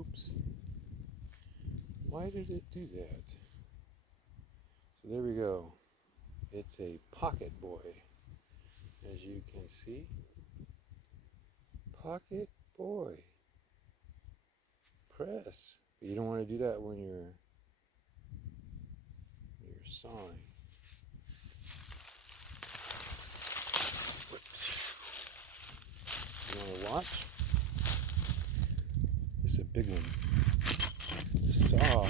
Oops. Why did it do that? So there we go. It's a pocket boy, as you can see. Pocket boy. Press. But you don't want to do that when you're sawing. You want to watch? It's a big one. The saw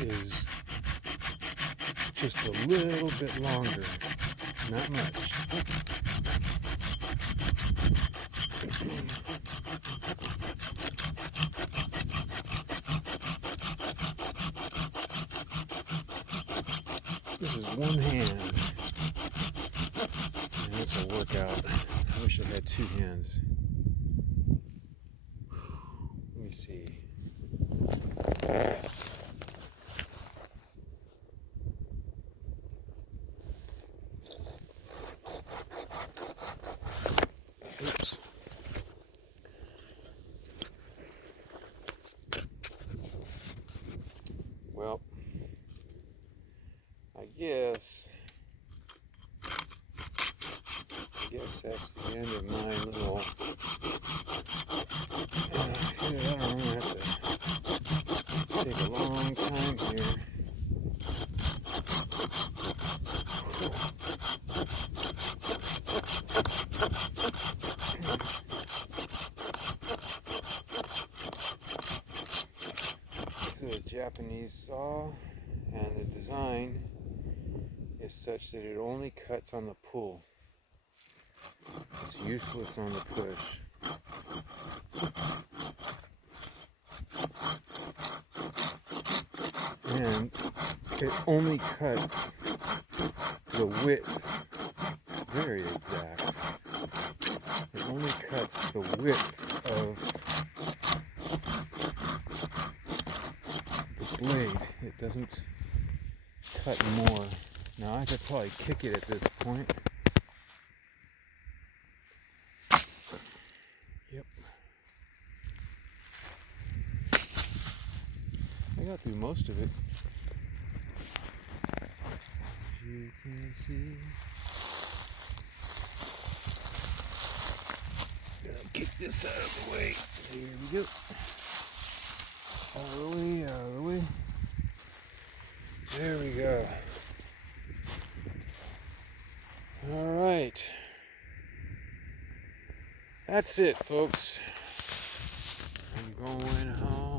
is just a little bit longer, not much. This is one hand, and this will work out. I wish I had two hands. Let me see. Oops. Well, I guess that's the end of my little. I don't know, I'm gonna have to take a long time here. This is a Japanese saw, and the design is such that it only cuts on the pull. It's useless on the push. And it only cuts the width, very exact. It only cuts the width of the blade. It doesn't cut more. Now I could probably kick it at this point. Yep. I got through most of it. As you can see. Gonna kick this out of the way. There we go. Out of the way, out of the way. There we go. Alright. That's it, folks. I'm going home.